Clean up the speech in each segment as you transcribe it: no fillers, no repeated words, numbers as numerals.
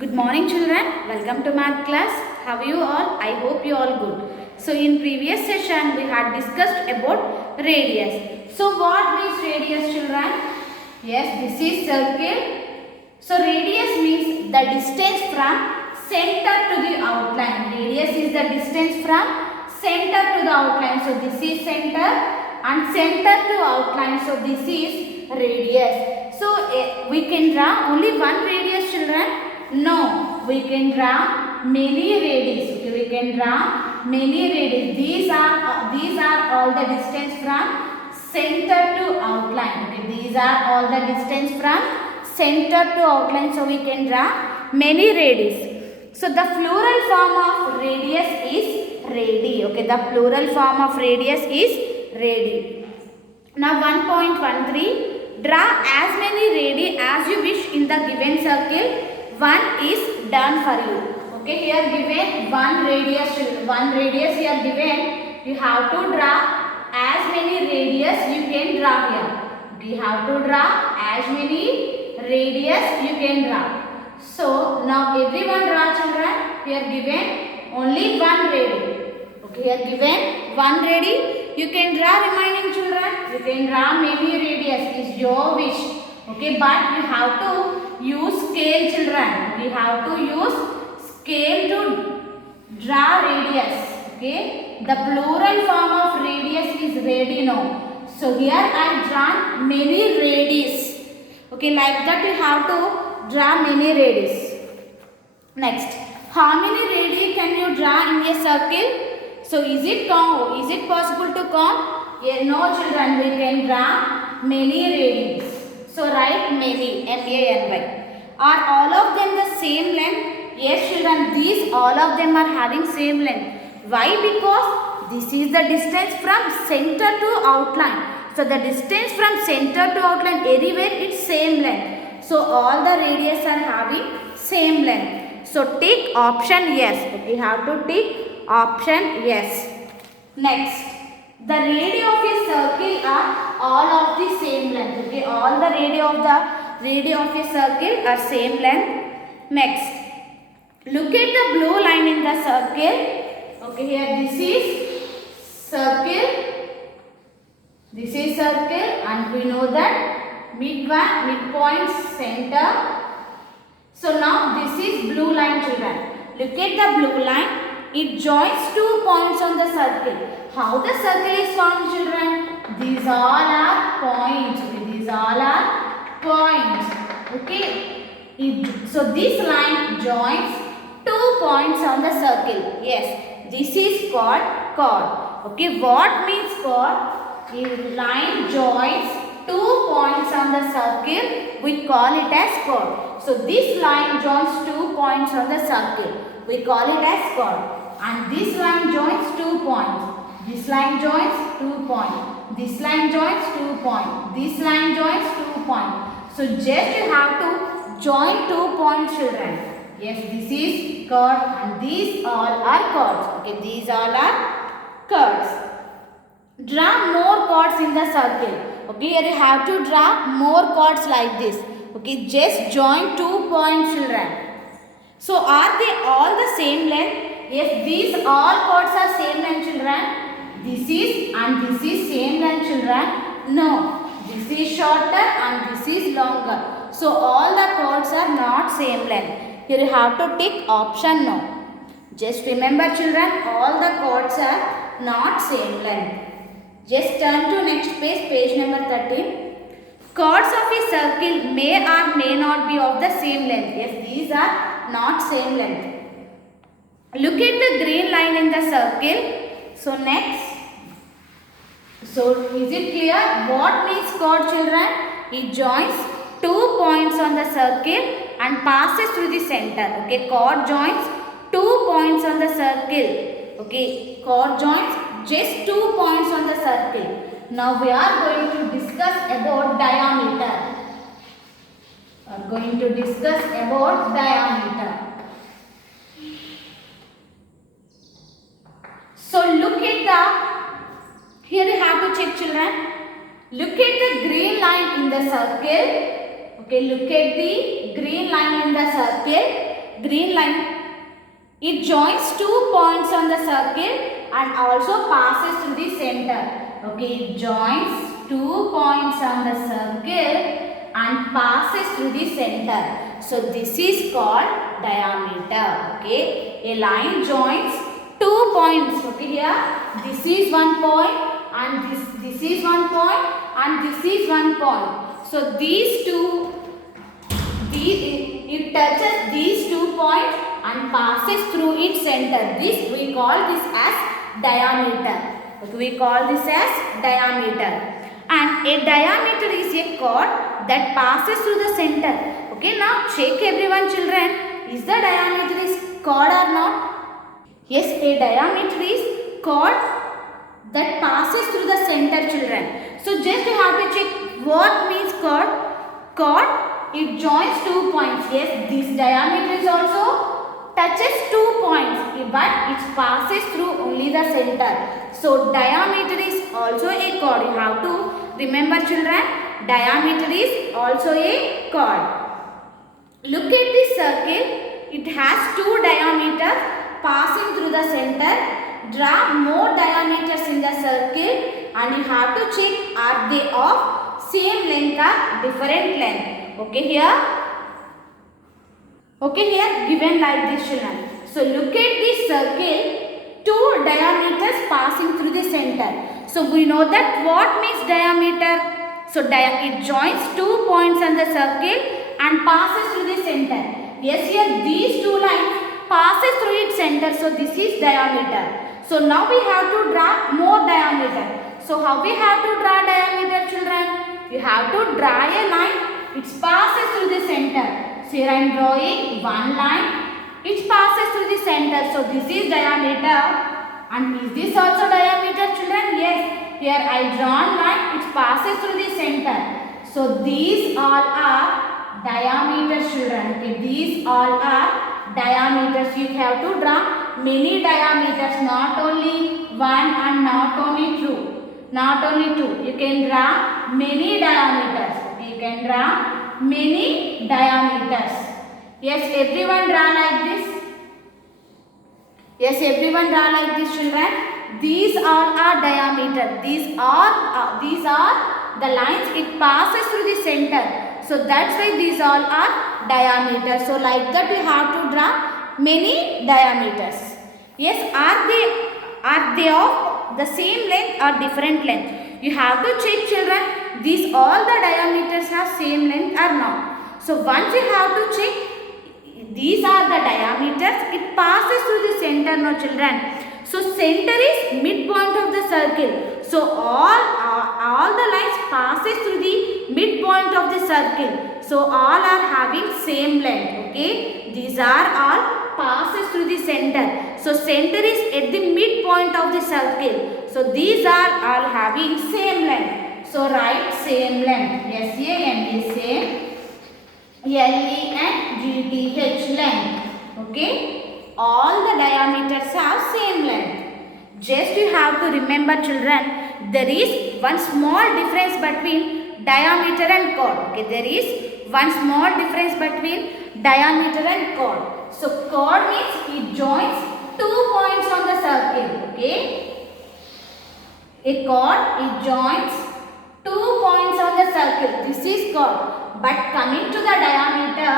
Good morning children, welcome to math class. How are you all? I hope you all good. So in previous session we had discussed about radius. So what means radius children? Yes, this is circle. So radius means the distance from center to the outline. Radius is the distance from center to the outline. So this is center and center to outline. So this is radius. So we can draw only one radius children. No, we can draw many radius. Okay, we can draw many radius. These are all the distance from center to outline. Okay, these are all the distance from center to outline. So we can draw many radius. So the plural form of radius is radii. Okay, the plural form of radius is radii. Now 1.13. Draw as many radii as you wish in the given circle. One is done for you. Okay, here given one radius here given. You have to draw as many radius you can draw here. You have to draw as many radius you can draw. So now everyone draw children. Here given only one radii. Okay, here given one radii. You can draw remaining children. You can draw many radius. Is your wish. Okay, but you have to use scale children. We have to use scale to draw radius. Okay, the plural form of radius is radii now. So here I drawn many radius. Okay, like that you have to draw many radius. Next, how many radii can you draw in a circle? So is it possible to count? Yeah, no children, we can draw many radius. So write many, M-A-N-Y. Are all of them the same length? Yes children, these all of them are having same length. Why? Because this is the distance from center to outline. So the distance from center to outline anywhere it's same length. So all the radius are having same length. So take option yes. Okay, you have to take option yes. Next, the radii of a circle are all of the same length. Okay, all the radii of a circle are same length. Next, look at the blue line in the circle. Okay, here this is circle. This is circle, and we know that midpoint center. So now this is blue line children. Look at the blue line. It joins two points on the circle. How the circle is formed children? These all are points. Okay, these all are points. Okay. So this line joins two points on the circle. Yes. This is called chord. Okay. What means chord? If line joins two points on the circle, we call it as chord. So this line joins two points on the circle. We call it as chord. And this line joins 2 points. This line joins 2 points. This line joins 2 points. This line joins 2 points. So just you have to join 2 points children. Yes, this is chord and these all are chords. Okay, these all are chords. Draw more chords in the circle. Okay, here you have to draw more chords like this. Okay, just join 2 points children. So are they all the same length? Yes, these all chords are same length children. This is and this is same length children. No, this is shorter and this is longer. So all the chords are not same length. Here you have to take option no. Just remember children, all the chords are not same length. Just turn to next page, page number 13. Chords of a circle may or may not be of the same length. Yes, these are not same length. Look at the green line in the circle. So next. So is it clear? What means chord children? It joins 2 points on the circle and passes through the center. Okay, chord joins 2 points on the circle. Okay, chord joins just 2 points on the circle. Now we are going to discuss about diameter. We are going to discuss about diameter. So look at here you have to check children. Look at the green line in the circle. Okay, look at the green line in the circle. green line. It joins 2 points on the circle and also passes through the center. Okay, it joins 2 points on the circle and passes through the center. So this is called diameter. Okay, a line joins 2 points. Okay, here this is 1 point and this is 1 point and this is 1 point. So these two, it touches these 2 points and passes through its center. This we call this as diameter. Okay, we call this as diameter. And a diameter is a chord that passes through the center. Okay, now check everyone children. Is the diameter is chord or not? Yes, a diameter is chord that passes through the center children. So just you have to check what means chord. Chord, it joins 2 points. Yes, this diameter is also touches 2 points, but it passes through only the center. So diameter is also a chord. You have to remember children, diameter is also a chord. Look at this circle. It has 2 diameters passing through the center. Draw more diameters in the circle and you have to check are they of same length or different length. Okay, here given like this children. So look at this circle, 2 diameters passing through the center. So we know that what means diameter. So it joins 2 points on the circle and passes through the center. Yes, here these 2 lines passes through its center. So this is diameter. So now we have to draw more diameter. So how we have to draw diameter children? You have to draw a line which passes through the center. So here I am drawing one line which passes through the center. So this is diameter. And is this also diameter children? Yes. Here I drawn line which passes through the center. So these all are diameters children. Okay, these all are diameters. You have to draw many diameters, not only one and not only two. Not only two. You can draw many diameters. You can draw many diameters. Yes, everyone draw like this. Yes, everyone draw like this children. These all are diameter. These are the lines it passes through the center. So that's why these all are diameter. So like that you have to draw many diameters. Yes, are they of the same length or different length? You have to check children. These all the diameters have same length or not. So once you have to check these are the diameters, it passes through the center, no children. So center is midpoint of the circle. So all the lines passes through the midpoint of the circle. So all are having same length. Okay, these are all passes through the center. So center is at the midpoint of the circle. So these are all having same length. So write same length. S-A-M-E, same. L-E and G-T-H, length. Okay, all the diameters have same length. Just you have to remember children, there is one small difference between diameter and chord. Okay, there is one small difference between diameter and chord. So chord means it joins 2 points on the circle. Okay, a chord it joins 2 points on the circle. This is chord. But coming to the diameter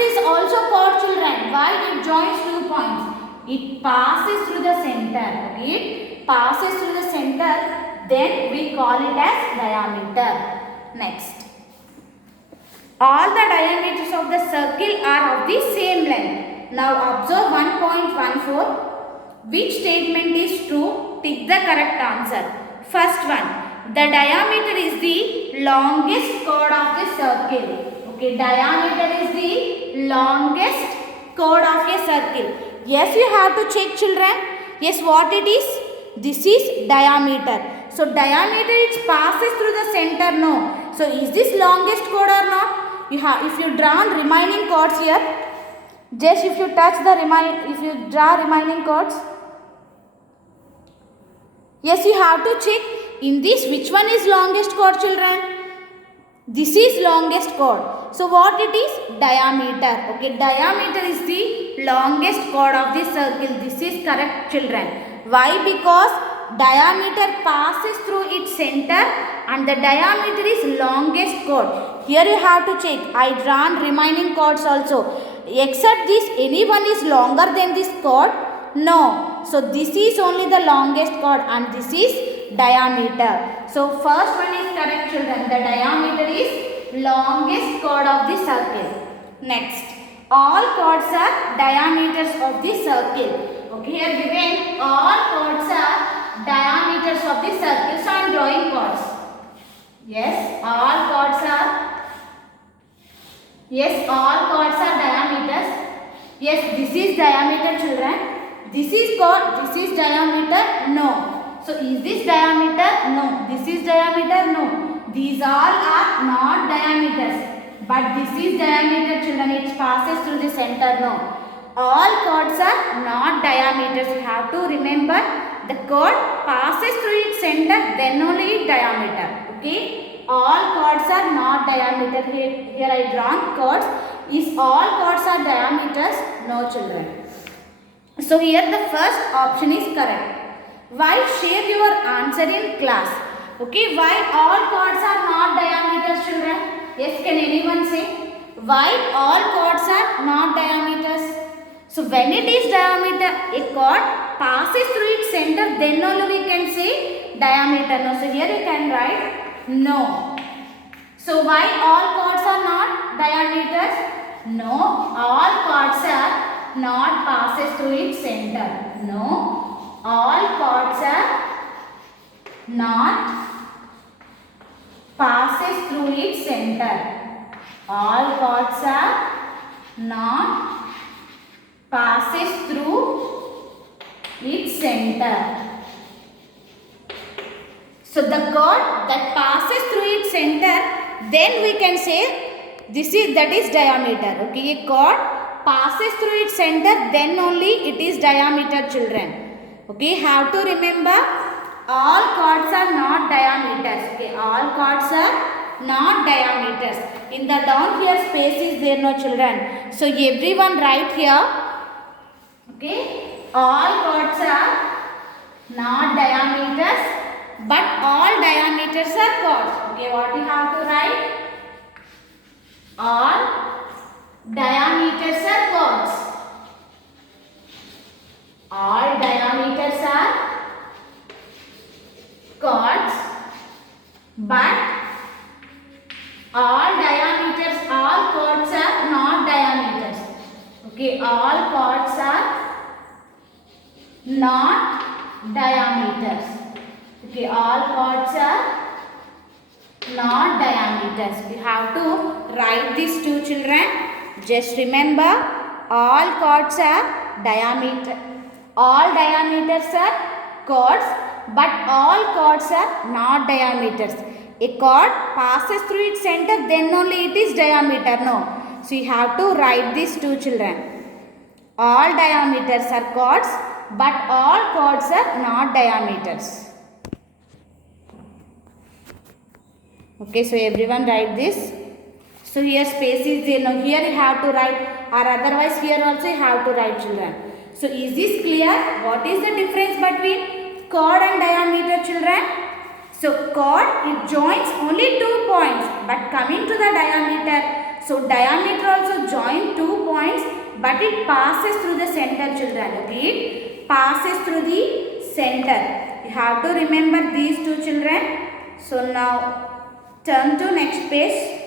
is also chord children. Why it joins 2 points? It passes through the center. Okay? It passes through the center. Then we call it as diameter. Next. All the diameters of the circle are of the same length. Now observe 1.14. Which statement is true? Tick the correct answer. First one. The diameter is the longest chord of the circle. Okay, diameter is the longest chord of a circle. Yes, you have to check children. Yes, what it is? This is diameter. So diameter it passes through the center. No. So is this longest chord or not? If you draw remaining chords here, just if you touch the if you draw remaining chords. Yes, you have to check. In this, which one is longest chord children? This is longest chord. So what it is? Diameter. Okay, diameter is the longest chord of the circle. This is correct, children. Why? Because diameter passes through its center and the diameter is longest chord. Here you have to check. I drawn remaining chords also. Except this, anyone is longer than this chord? No. So this is only the longest chord and this is diameter. So first one is correct, children. The diameter is longest chord of the circle. Next, all chords are diameters of the circle. Okay, here given all chords are diameters of the circle. So I am drawing chords. Yes, all chords are. Yes, all chords are diameters. Yes, this is diameter, children. This is chord. This is diameter. No. So is this diameter? No. This is diameter? No. These all are not diameters. But this is diameter, children. It passes through the center. No. All chords are not diameters. You have to remember the chord passes through its center, then only diameter. Okay. All chords are not diameter. Here I drawn chords. Is all chords are diameters? No, children. So here the first option is correct. Why? Share your answer in class. Okay, why all chords are not diameters, children? Yes, can anyone say? Why all chords are not diameters? So when it is diameter, a chord passes through its center, then only we can say diameter. No, so here you can write no. So why all chords are not diameters? No, all chords are not passes through its center. No, all chords are not passes through its center. All chords are not passes through its center. So the chord that passes through its center, then we can say that is diameter. Okay, a chord passes through its center, then only it is diameter, children. Okay, have to remember all chords are not diameters. Okay, all chords are not diameters. In the down here space is there, no, children. So everyone write here. Okay, all chords are not diameters, but all diameters are chords. Okay, what you have to write? All diameters are chords. All diameters are chords, but all chords are not diameters. Okay, all chords are not diameters. Okay, all chords are not diameters. We have to write these two, children. Just remember, all chords are diameter. All diameters are chords, but all chords are not diameters. A chord passes through its center, then only it is diameter. No. So you have to write these two, children. All diameters are chords, but all chords are not diameters. Okay, so everyone write this. So here space is there. Now here you have to write, or otherwise here also you have to write, children. So is this clear? What is the difference between chord and diameter, children? So chord, it joins only 2 points, but coming to the diameter, so diameter also join 2 points, but it passes through the center, children. Okay, it passes through the center. You have to remember these two, children. So now turn to next page,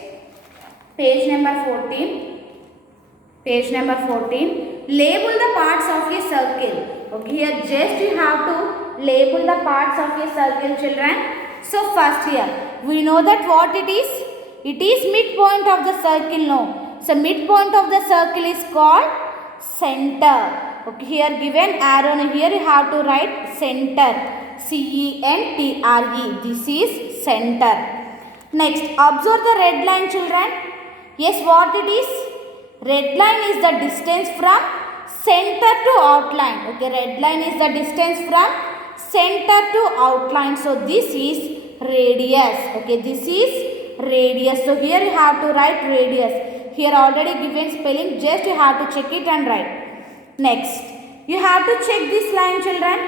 page number 14. Page number 14. Label the parts of a circle. Okay, here just you have to label the parts of a circle, children. So first here, we know that what it is? It is midpoint of the circle, no. So midpoint of the circle is called center. Okay, here given arrow, here you have to write center. C-E-N-T-R-E. This is center. Next, observe the red line, children. Yes, what it is? Red line is the distance from center to outline. Okay, red line is the distance from center to outline. So this is radius. Okay, this is radius. So here you have to write radius. Here already given spelling, just you have to check it and write. Next, you have to check this line, children.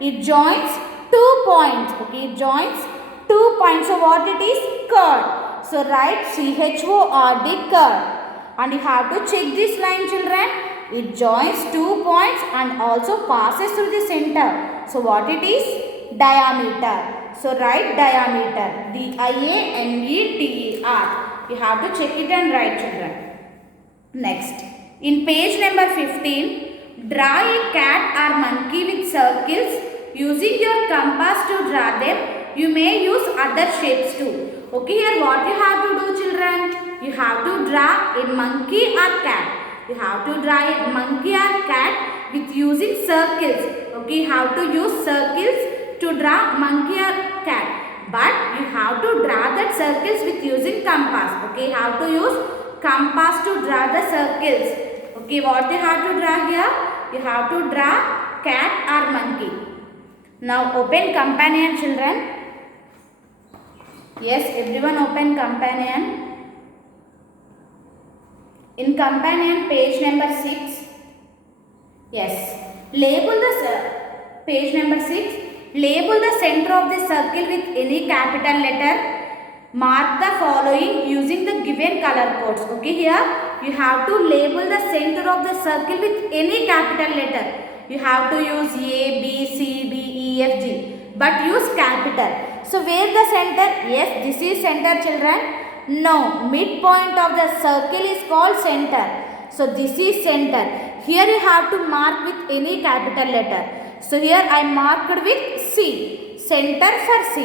It joins 2 points. Okay, it joins 2 points. So what it is? Chord. So write CHORD, chord. And you have to check this line, children. It joins 2 points and also passes through the center. So what it is? Diameter. So write diameter. DIAMETER. You have to check it and write, children. Next, in page number 15, draw a cat or monkey with circles. Using your compass to draw them, you may use other shapes too. Okay, here what you have to do, children? You have to draw a monkey or cat. You have to draw a monkey or cat with using circles. Okay, you have to use circles to draw monkey or cat. But you have to draw that circles with using compass. Okay, you have to use compass to draw the circles. Okay, what you have to draw here? You have to draw cat or monkey. Now open companion, children. Yes, everyone open companion. In companion, page number 6. Yes, label the page number 6. Label the center of the circle with any capital letter. Mark the following using the given color codes. Okay, here you have to label the center of the circle with any capital letter. You have to use A, B, C, D, E, F, G. But use capital. So where the center? Yes, this is center, children. No, midpoint of the circle is called center. So this is center. Here you have to mark with any capital letter. So here I marked with C. Center for C.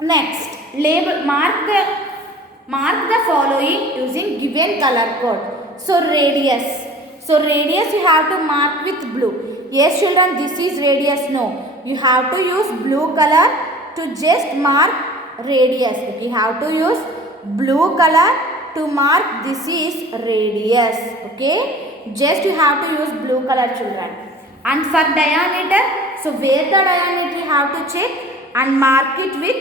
Next, label mark the following using given color code. So radius. So radius you have to mark with blue. Yes, children, this is radius. No, you have to use blue color to just mark radius. You have to use blue color to mark this is radius. Okay, just you have to use blue color, children. And for diameter, so where the diameter you have to check and mark it with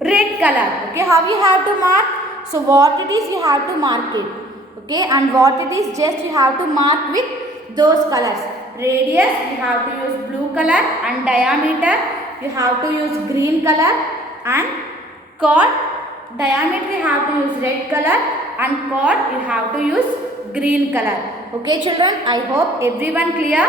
red color. Okay, how you have to mark? So what it is you have to mark it. Okay, and what it is just you have to mark with those colors. Radius you have to use blue color and diameter you have to use green color and chord diameter you have to use red color and chord you have to use green color. Okay, children, I hope everyone clear,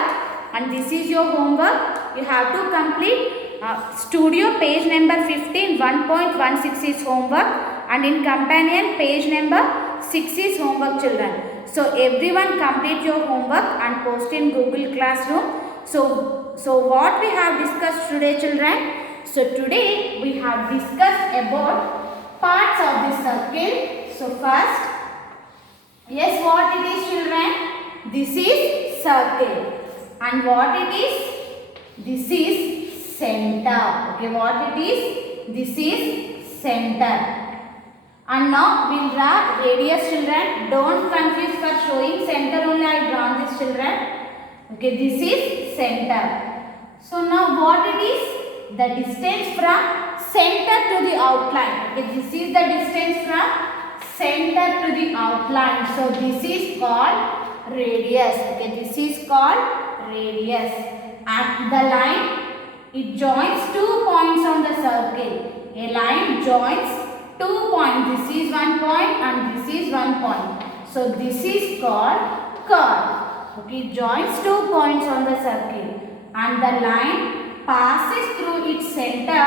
and this is your homework. You have to complete studio page number 15 1.16 is homework, and in companion page number 6 is homework, children. So everyone complete your homework and post in Google Classroom. So what we have discussed today, children? So today we have discussed about parts of the circle. So first, yes, what it is, children? This is circle. And what it is? This is center. Okay, what it is? This is center. And now we will draw radius, children. Don't confuse for showing center only I drawn this, children. Okay, this is center. So now what it is? The distance from center to the outline. Okay, this is the distance from center to the outline. So this is called radius. Okay, this is called radius. And the line, it joins 2 points on the circle. A line joins 2 points. This is 1 point and this is 1 point. So this is called chord. Okay, it joins 2 points on the circle. And the line passes through its center.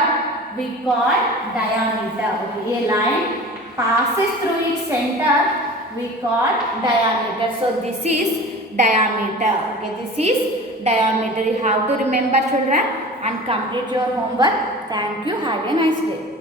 We call diameter. Okay, a line passes through its center. We call diameter. So this is diameter. Okay, this is diameter. You have to remember, children, and complete your homework. Thank you. Have a nice day.